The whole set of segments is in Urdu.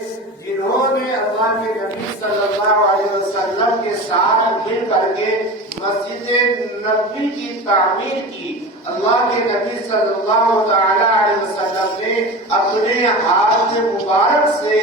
جنہوں نے اللہ کے نبی صلی اللہ علیہ وسلم کے ساتھ مل کر کے مسجد نبوی کی تعمیر کی۔ اللہ کے نبی صلی اللہ تعالی علیہ وسلم نے اپنے ہاتھ مبارک سے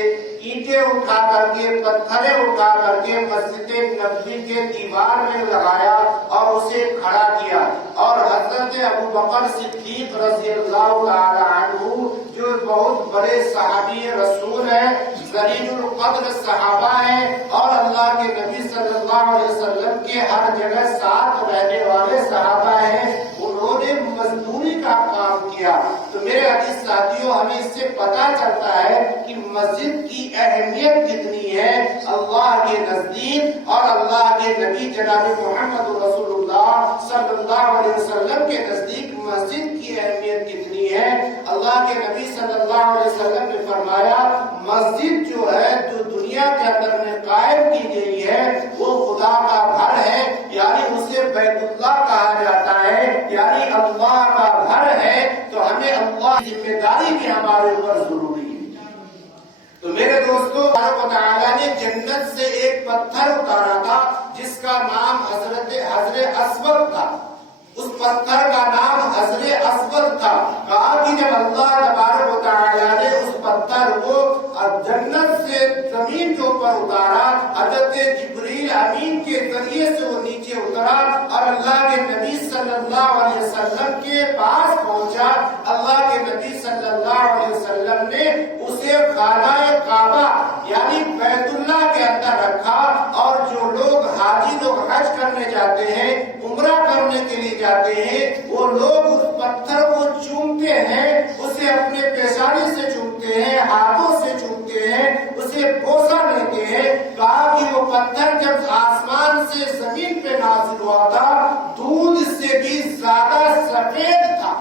اینٹیں اٹھا کر کے، پتھریں اٹھا کر کے مسجد نبوی کے دیوار میں لگایا اور اسے کھڑا کیا، اور حضرت ابو بکر صدیق رضی اللہ تعالی عنہ جو بہت بڑے صحابی رسول ہیں، ذلیل القدر صحابہ ہیں، اور اللہ کے نبی صلی اللہ علیہ وسلم کے ہر جگہ ساتھ رہنے والے صحابہ ہیں، انہوں نے مزدوری کا کام کیا۔ تو میرے عزیز ساتھیوں، ہمیں اس سے پتہ چلتا ہے کہ مسجد کی اہمیت کتنی ہے اللہ کے نزدیک، اور اللہ کے نبی جناب محمد رسول اللہ صلی اللہ علیہ وسلم کے نزدیک مسجد کی اہمیت کتنی ہے۔ اللہ کے نبی صلی اللہ علیہ وسلم نے فرمایا، مسجد جو ہے جو دنیا کے اندر میں قائم کی گئی ہے وہ خدا کا گھر ہے، یعنی اسے بیت اللہ کہا جاتا ہے، یعنی اللہ کا گھر ہے۔ تو ہمیں اللہ کی ذمہ داری بھی ہمارے اوپر ضروری ہے۔ تو میرے دوستو، اللہ تعالیٰ نے جنت سے ایک پتھر اتارا تھا جس کا نام حجر اسود تھا۔ اس پتھر کا نام حجر اسود تھا۔ کہا کہ جب اللہ تبارک و تعالیٰ نے اس پتھر کو جنت سے زمین کے اوپر اتارا، حضرت جبریل امین کے ذریعے سے وہ نیچے اترا اور اللہ کے نبی صلی اللہ علیہ وسلم کے پاس پہنچا۔ اللہ کے نبی صلی اللہ علیہ وسلم نے اسے خانہ کعبہ یعنی بیت اللہ کے اندر رکھا، اور جو لوگ حاجی لوگ حج کرنے جاتے ہیں، عمرہ کرنے کے لیے جاتے ہیں، وہ لوگ اس پتھر کو چومتے ہیں، اسے اپنے پیشانی سے چومتے ہیں، ہاتھوں سے چومتے ہیں، اسے بوسہ لیتے ہیں۔ کہا کہ وہ پتھر جب آسمان سے زمین پہ نازل ہوا تھا، دودھ سے بھی زیادہ سفید تھا،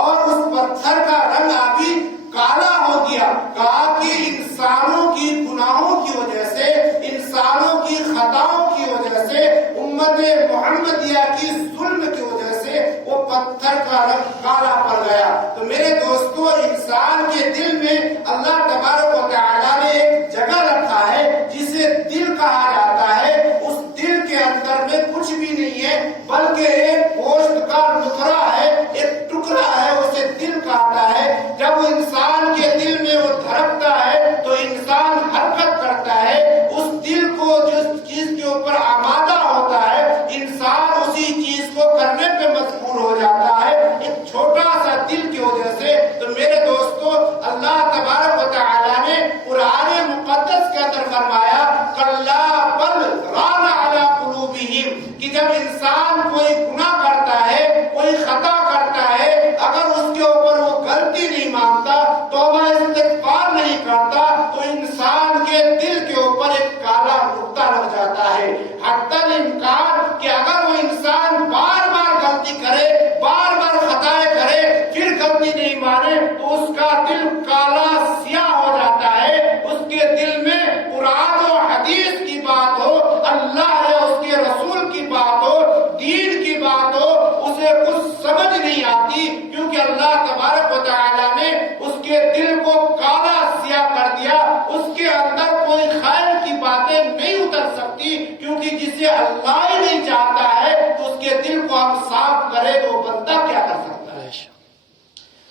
اور اس پتھر کا رنگ ابھی کالا ہو گیا۔ کہا کہ انسانوں کی گناہوں کی وجہ سے، انسانوں کی خطاؤں کی وجہ سے، امت محمدیہ کی ظلم کی وجہ سے وہ پتھر کا رنگ کالا پڑ گیا۔ تو میرے دوستو، انسان کے دل میں اللہ تبارک و تعالیٰ نے ایک جگہ رکھا ہے جسے دل کہا جاتا ہے۔ اس دل کے اندر میں کچھ بھی نہیں ہے، بلکہ ایک گوشت کا ٹکڑا ہے، ایک ٹکڑا ہے، اسے دل کہتا ہے۔ جب وہ انسان کے دل میں وہ دھڑکتا ہے تو انسان حرکت کرتا ہے۔ اس دل کو جس چیز کے اوپر آمادہ ہوتا ہے، انسان اسی چیز کو کرنے پہ مجبور ہو جاتا ہے، ایک چھوٹا سا دل کی وجہ سے۔ تو میرے دوستو، اللہ تبارک و تعالیٰ نے قرآن مقدس کے اندر فرمایا، کلا بل ران علی قلوبہم، کہ جب انسان کوئی گناہ کرتا ہے، کوئی خطا کرتا ہے، اگر اس کے اوپر وہ غلطی نہیں مانتا، توبہ استغفار نہیں کرتا، تو انسان کے دل کے اوپر ایک کالا نقطہ لگ جاتا ہے۔ حتی الامکان کہ اگر وہ انسان بار بار غلطی کرے، بار بار خطائیں کرے، پھر غلطی نہیں مانے، تو اس کا دل کالا سیاہ ہو جاتا ہے۔ اس کے دل میں قرآن و حدیث کی بات ہو، اللہ یا اس کے رسول کی بات ہو، دین کی بات ہو، اسے کچھ سمجھ نہیں آتی، کیونکہ اللہ تبارک و تعالیٰ نے اس کے دل کو کالا سیاہ کر دیا۔ اس کے اندر کوئی خیر کی باتیں نہیں اتر سکتی، کیونکہ جسے اللہ ہی نہیں چاہتا ہے تو اس کے دل کو ہم صاف کرے تو بندہ کیا کر سکتا ہے۔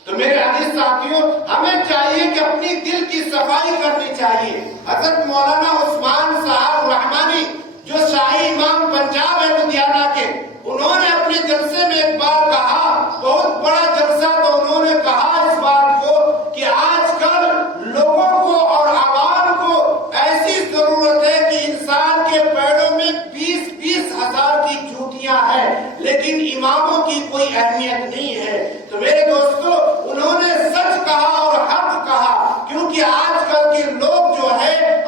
تو میرے عزیز ساتھیوں، ہمیں چاہیے کہ اپنی دل کی صفائی کرنی چاہیے۔ حضرت مولانا عثمان صاحب رحمانی جو شاہی امام پنجاب ہے لدھیانہ کے، انہوں نے اپنے جلسے میں ایک بار کہا، بہت بڑا جلسہ، تو انہوں نے کہا اس بات کو کہ آج کل لوگوں کو اور عوام کو ایسی ضرورت ہے کہ انسان کے پیروں میں 20-20 ہزار کی جوتیاں ہیں، لیکن اماموں کی کوئی اہمیت نہیں ہے۔ تو میرے دوستو، انہوں نے سچ کہا اور حق کہا، کیونکہ آج کل کے لوگ جو ہے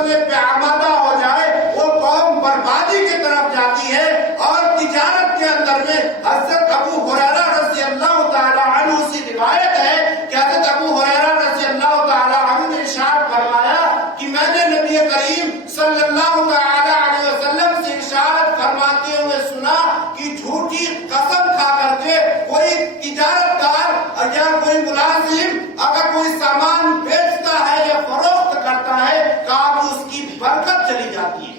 کرنے پہ آمادہ ہو جائے وہ قوم بربادی کی طرف جاتی ہے. اور تجارت کے اندر میں حضرت ابو ہریرہ رضی اللہ تعالی عنہ سے روایت ہے کہ حضرت ابو ہریرہ رضی اللہ تعالی عنہ نے ارشاد فرمایا کہ میں نے نبی کریم صلی اللہ تعالی علیہ وسلم سے ارشاد فرماتے ہوئے سنا کہ جھوٹی قسم کھا کر کے کوئی تجارت دار یا کوئی ملازم اگر کوئی سامان بیچتا ہے یا فروخت کرتا ہے کام اس کی برکت چلی جاتی ہے،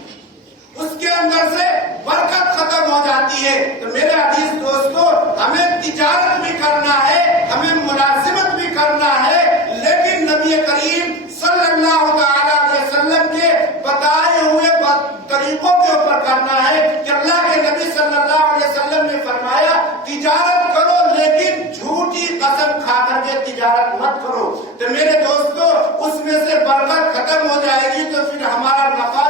اس کے اندر سے برکت ختم ہو جاتی ہے. تو میرے عزیز دوستو، ہمیں تجارت بھی کرنا ہے، ہمیں ملازمت بھی کرنا ہے، لیکن نبی کریم صلی اللہ تعالی علیہ وسلم کے بتائے ہوئے طریقوں کے اوپر کرنا ہے کہ اللہ کے نبی صلی اللہ علیہ وسلم نے فرمایا تجارت کرو لیکن جھوٹی قسم کھا کر کے تجارت مت کرو. تو میرے دوستو، اس میں سے برکت ختم ہو جائے گی تو پھر ہمارا نفع